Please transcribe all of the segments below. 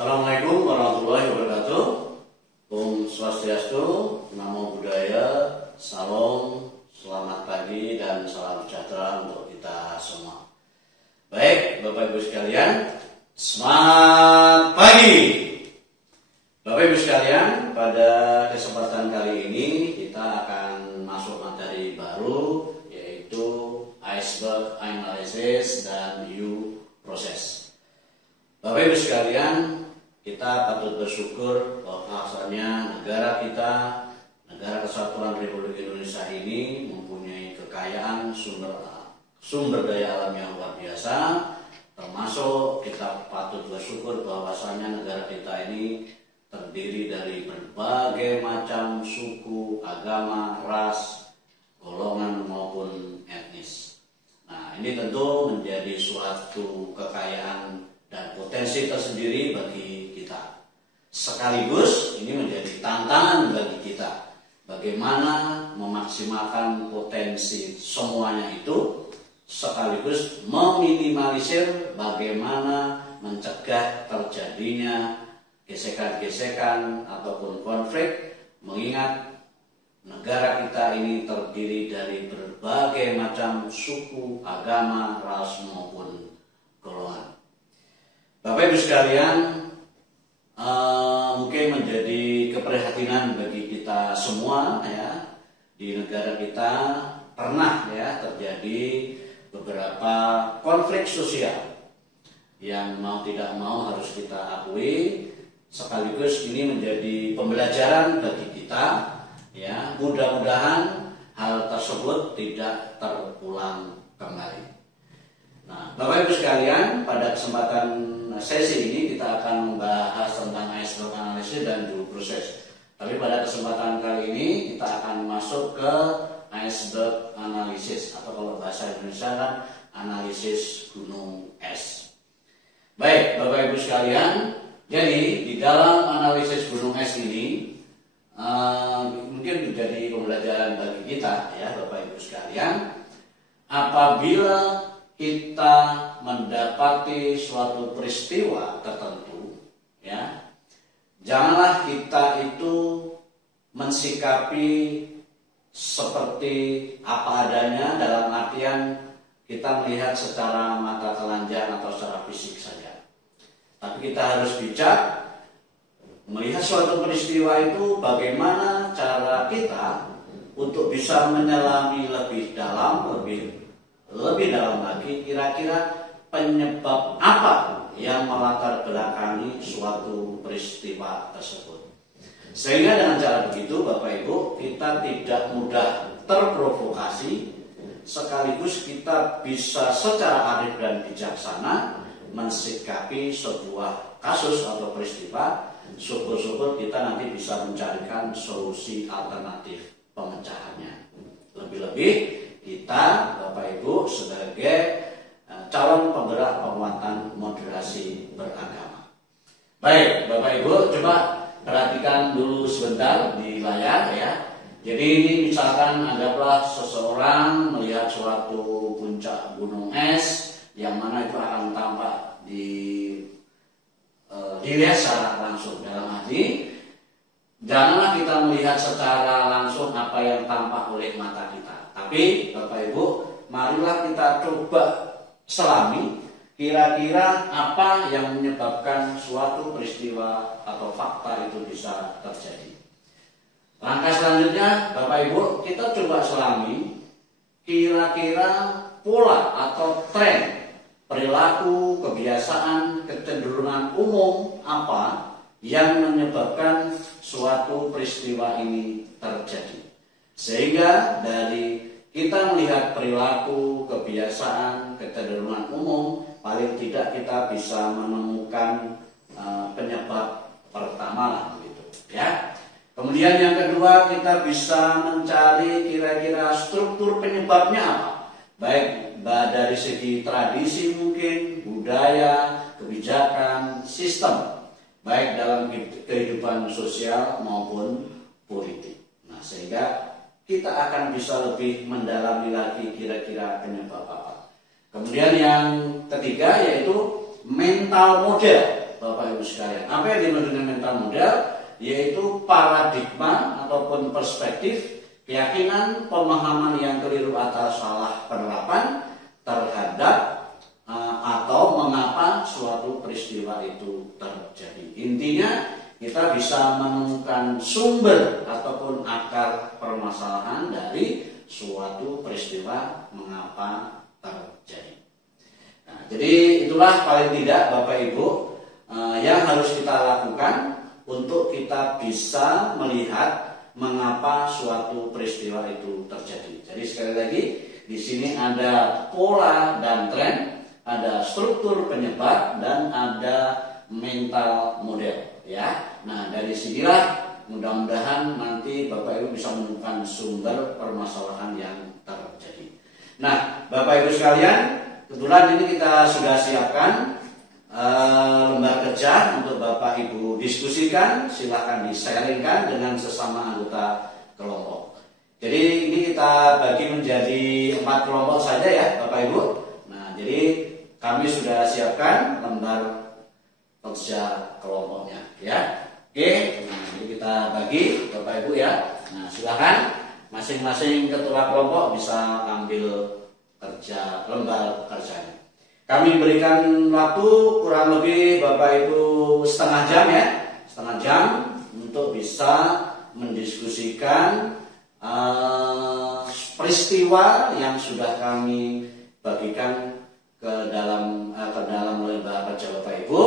Assalamualaikum warahmatullahi wabarakatuh. Om Swastiastu, Namo Buddhaya, Salam, selamat pagi dan salam sejahtera untuk kita semua. Baik, Bapak Ibu sekalian, semangat pagi. Bapak Ibu sekalian, pada kesempatan kali ini kita akan masuk materi baru, yaitu iceberg analysis dan U process. Bapak Ibu sekalian, kita patut bersyukur bahwasanya negara kita, Negara Kesatuan Republik Indonesia ini mempunyai kekayaan sumber daya alam yang luar biasa. Termasuk kita patut bersyukur bahwasanya negara kita ini terdiri dari berbagai macam suku, agama, ras, golongan maupun etnis. Nah, ini tentu menjadi suatu kekayaan dan potensi tersendiri bagi kita. Sekaligus ini menjadi tantangan bagi kita. Bagaimana memaksimalkan potensi semuanya itu, sekaligus meminimalisir bagaimana mencegah terjadinya gesekan-gesekan ataupun konflik, mengingat negara kita ini terdiri dari berbagai macam suku, agama, ras maupun golongan. Bapak Ibu sekalian, mungkin menjadi keprihatinan bagi kita semua ya, di negara kita pernah ya terjadi beberapa konflik sosial yang mau tidak mau harus kita akui, sekaligus ini menjadi pembelajaran bagi kita ya. Mudah-mudahan hal tersebut tidak terulang kembali. Nah, Bapak Ibu sekalian, pada kesempatan sesi ini kita akan membahas tentang iceberg analysis dan due process. Tapi pada kesempatan kali ini kita akan masuk ke iceberg analysis, atau kalau bahasa Indonesia kan analisis gunung es. Baik, Bapak Ibu sekalian, jadi di dalam analisis gunung es ini mungkin menjadi pembelajaran bagi kita ya, Bapak Ibu sekalian. Apabila kita mendapati suatu peristiwa tertentu ya, janganlah kita itu mensikapi seperti apa adanya, dalam artian kita melihat secara mata telanjang atau secara fisik saja. Tapi kita harus bijak melihat suatu peristiwa itu, bagaimana cara kita untuk bisa menyelami lebih dalam, lebih dalam lagi, kira-kira penyebab apa yang melatar belakangi suatu peristiwa tersebut. Sehingga dengan cara begitu Bapak Ibu, kita tidak mudah terprovokasi, sekaligus kita bisa secara arif dan bijaksana mensikapi sebuah kasus atau peristiwa. Syukur-syukur kita nanti bisa mencarikan solusi alternatif pemecahannya. Lebih-lebih kita Bapak Ibu sebagai calon penggerak penguatan moderasi beragama. Baik Bapak Ibu, coba perhatikan dulu sebentar di layar ya. Jadi ini misalkan anggaplah seseorang melihat suatu puncak gunung es yang mana itu akan tampak dilihat secara langsung. Dalam arti, janganlah kita melihat secara langsung apa yang tampak oleh mata kita. Tapi Bapak Ibu, marilah kita coba selami kira-kira apa yang menyebabkan suatu peristiwa atau fakta itu bisa terjadi. Langkah selanjutnya Bapak Ibu, kita coba selami kira-kira pola atau tren perilaku, kebiasaan, kecenderungan umum apa yang menyebabkan suatu peristiwa ini terjadi. Sehingga dari kita melihat perilaku, kebiasaan, kecenderungan umum, paling tidak kita bisa menemukan penyebab pertama lah begitu ya. Kemudian yang kedua, kita bisa mencari kira-kira struktur penyebabnya apa. Baik dari segi tradisi mungkin, budaya, kebijakan, sistem, baik dalam kehidupan sosial maupun politik. Nah, sehingga kita akan bisa lebih mendalami lagi kira-kira penyebab apa. Kemudian yang ketiga yaitu mental model, Bapak Ibu Ibu sekalian. Apa yang dimaksud dengan mental model? Yaitu paradigma ataupun perspektif, keyakinan, pemahaman yang keliru atau salah penerapan terhadap atau mengapa suatu peristiwa itu terjadi. Intinya kita bisa menemukan sumber ataupun akar permasalahan dari suatu peristiwa mengapa terjadi. Nah, jadi itulah paling tidak Bapak Ibu yang harus kita lakukan untuk kita bisa melihat mengapa suatu peristiwa itu terjadi. Jadi sekali lagi di sini ada pola dan tren, ada struktur penyebab dan ada mental model ya. Nah, dari sinilah mudah-mudahan nanti Bapak Ibu bisa menemukan sumber permasalahan yang terjadi. Nah, Bapak Ibu sekalian, kebetulan ini kita sudah siapkan lembar kerja untuk Bapak Ibu diskusikan, silakan di-sharingkan dengan sesama anggota kelompok. Jadi ini kita bagi menjadi 4 kelompok saja ya Bapak Ibu. Nah, jadi kami sudah siapkan lembar kerja kelompoknya ya. Oke, nah ini kita bagi Bapak Ibu ya. Nah, silakan masing-masing ketua kelompok bisa ambil kerja lembar kerjanya. Kami berikan waktu kurang lebih Bapak Ibu setengah jam ya, setengah jam untuk bisa mendiskusikan peristiwa yang sudah kami bagikan ke dalam lembar kerja Bapak Ibu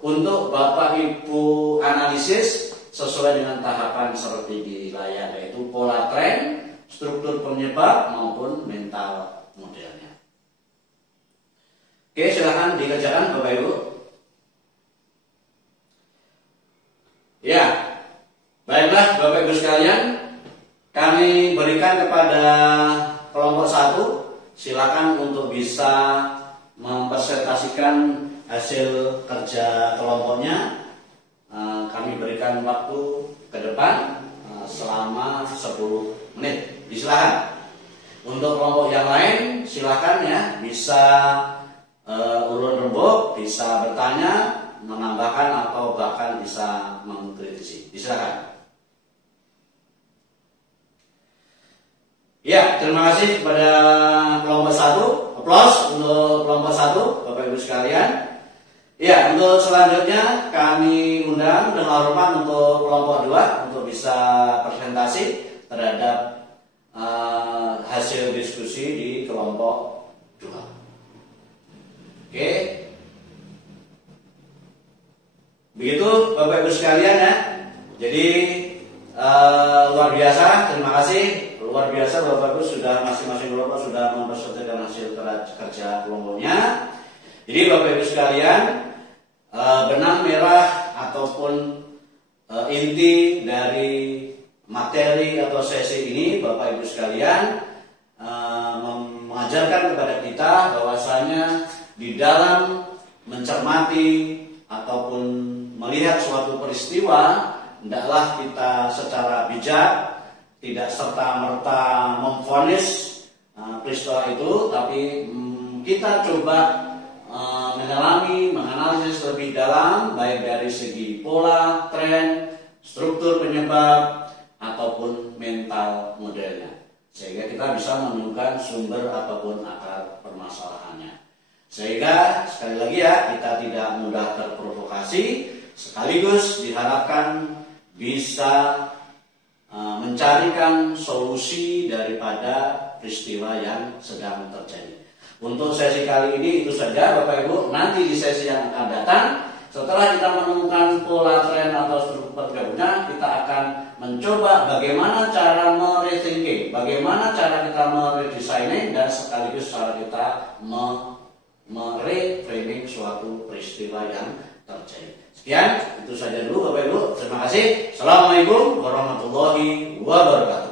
untuk Bapak Ibu analisis sesuai dengan tahapan seperti di layar, yaitu pola tren, struktur penyebab maupun mental modelnya. Oke, silakan dikerjakan Bapak Ibu. Ya, baiklah Bapak Ibu sekalian, kami berikan kepada kelompok 1, silakan untuk bisa mempresentasikan hasil kerja kelompoknya. Kami berikan waktu ke depan selama 10 menit. Silakan. Untuk kelompok yang lain silakan ya, bisa urun rembuk, bisa bertanya, menambahkan atau bahkan bisa mengkritisi. Silakan. Ya, terima kasih kepada kelompok 1. Aplaus untuk kelompok 1, Bapak Ibu sekalian. Ya, untuk selanjutnya kami undang dengan hormat untuk kelompok 2 untuk bisa presentasi terhadap hasil diskusi di kelompok 2. Oke. Begitu Bapak Ibu sekalian ya. Jadi luar biasa, terima kasih. Luar biasa Bapak Ibu sudah masing-masing kelompok sudah mempresentasikan hasil kerja kelompoknya. Jadi Bapak Ibu sekalian, benang merah ataupun inti dari materi atau sesi ini Bapak Ibu sekalian mengajarkan kepada kita bahwasanya di dalam mencermati ataupun melihat suatu peristiwa, hendaklah kita secara bijak, tidak serta-merta memvonis peristiwa itu, tapi kita coba menyelami, menganalisis lebih dalam, baik dari segi pola, tren, struktur penyebab, ataupun mental modelnya, sehingga kita bisa menemukan sumber ataupun akar permasalahannya. Sehingga sekali lagi ya, kita tidak mudah terprovokasi, sekaligus diharapkan bisa mencarikan solusi daripada peristiwa yang sedang terjadi. Untuk sesi kali ini itu saja Bapak Ibu. Nanti di sesi yang akan datang, setelah kita menemukan pola tren atau struktur penyebabnya, kita akan mencoba bagaimana cara merethinking, bagaimana cara kita meredesigning, dan sekaligus cara kita mereframing suatu peristiwa yang terjadi. Sekian, itu saja dulu Bapak Ibu. Terima kasih. Assalamualaikum warahmatullahi wabarakatuh.